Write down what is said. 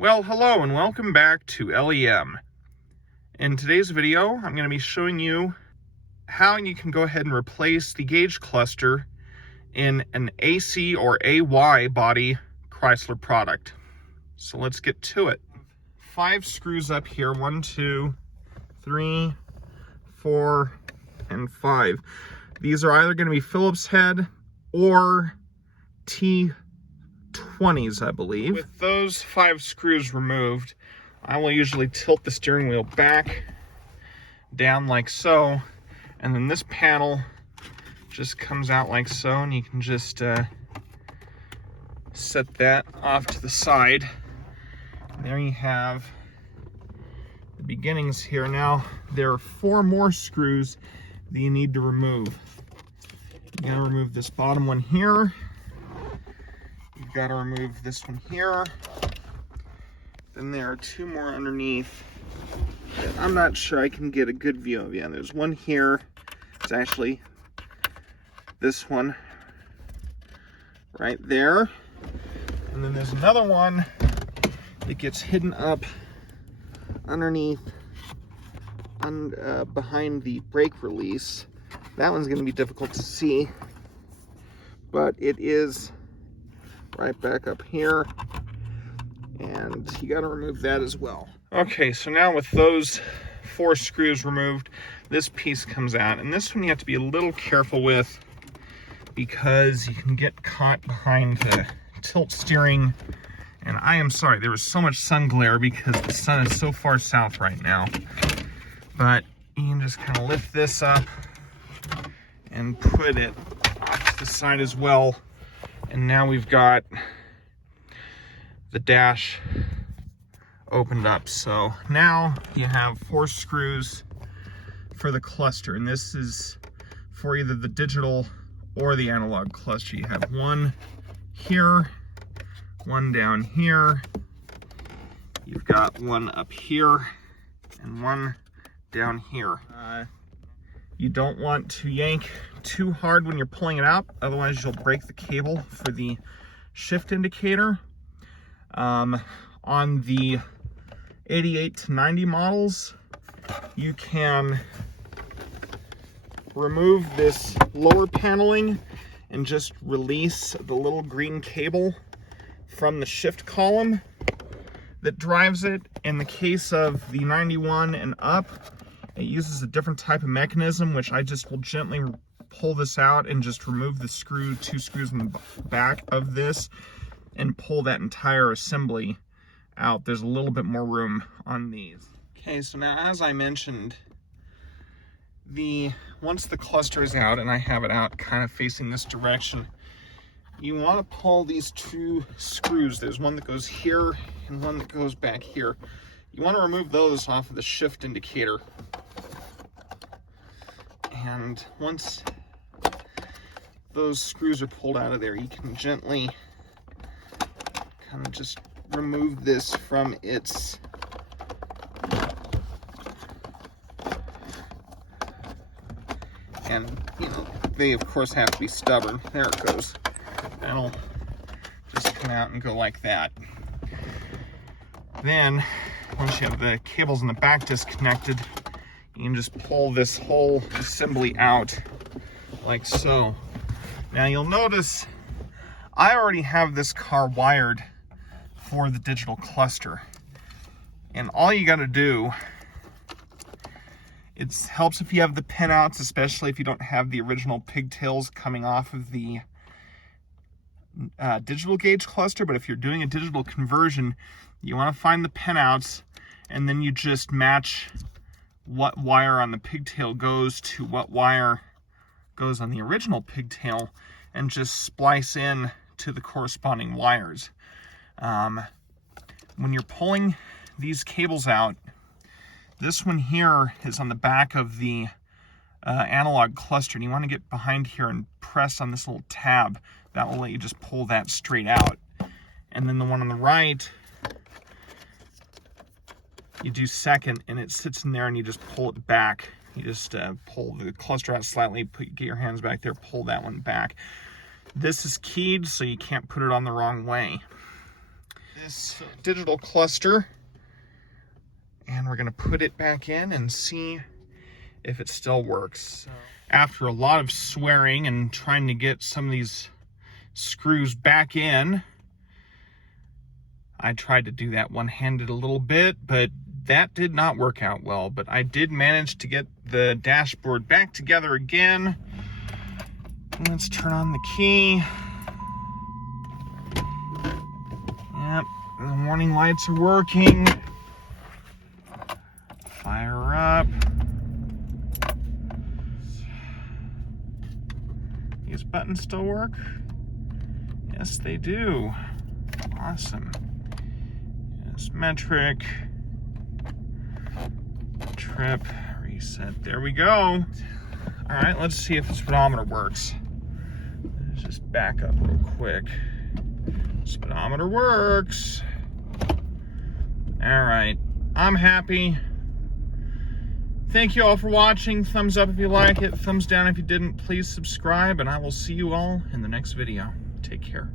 Well, hello and welcome back to LEM. In today's video, I'm going to be showing you how you can go ahead and replace the gauge cluster in an AC or AY Body Chrysler product. So let's get to it. 5 screws up here, 1, 2, 3, 4, and 5. These are either going to be Phillips head or T20s, I believe. With those 5 screws removed, I will usually tilt the steering wheel back, down like so, and then this panel just comes out like so, and you can just set that off to the side. And there you have the beginnings here. Now, there are 4 more screws that you need to remove. You gotta remove this bottom one here. You've got to remove this one here. Then there are 2 more underneath. I'm not sure I can get a good view of. Yeah, there's one here. It's actually this one right there. And then there's another one that gets hidden up underneath behind the brake release. That one's going to be difficult to see, but it is right back up here, and you got to remove that as well. Okay, so now with those 4 screws removed, this piece comes out, and this one you have to be a little careful with because you can get caught behind the tilt steering. And I am sorry, there was so much sun glare because the sun is so far south right now, but you can just kind of lift this up and put it off to the side as well. And now we've got the dash opened up. So now you have 4 screws for the cluster, and this is for either the digital or the analog cluster. You have 1 here, 1 down here, you've got 1 up here, and 1 down here. You don't want to yank too hard when you're pulling it out, otherwise you'll break the cable for the shift indicator. On the 88 to 90 models, you can remove this lower paneling and just release the little green cable from the shift column that drives it. In the case of the 91 and up, it uses a different type of mechanism, which I just will gently pull this out and just remove the 2 screws in the back of this and pull that entire assembly out. There's a little bit more room on these. Okay, so now as I mentioned, once the cluster is out, and I have it out kind of facing this direction, you want to pull these 2 screws. There's one that goes here and one that goes back here. You want to remove those off of the shift indicator. And once those screws are pulled out of there, you can gently kind of just remove this from its and they of course have to be stubborn. There it goes. That'll just come out and go like that. Then once you have the cables in the back disconnected, you can just pull this whole assembly out like so. Now you'll notice I already have this car wired for the digital cluster, and all you got to do, it helps if you have the pinouts, especially if you don't have the original pigtails coming off of the digital gauge cluster. But if you're doing a digital conversion, you want to find the pinouts, and then you just match what wire on the pigtail goes to what wire goes on the original pigtail, and just splice in to the corresponding wires. When you're pulling these cables out, this one here is on the back of the analog cluster, and you want to get behind here and press on this little tab. That will let you just pull that straight out. And then the one on the right, you do second, and it sits in there, and you just pull it back. You just pull the cluster out slightly, get your hands back there, pull that one back. This is keyed, so you can't put it on the wrong way. this digital cluster, and we're gonna put it back in and see if it still works. After a lot of swearing and trying to get some of these screws back in, I tried to do that one-handed a little bit, but that did not work out well. But I did manage to get the dashboard back together again. Let's turn on the key. Yep, the warning lights are working. Fire up. These buttons still work? Yes, they do. Awesome. Yes, metric. Trip. Reset. There we go. All right, let's see if the speedometer works. Let's just back up real quick. Speedometer works. All right, I'm happy. Thank you all for watching. Thumbs up if you like it. Thumbs down if you didn't. Please subscribe, and I will see you all in the next video. Take care.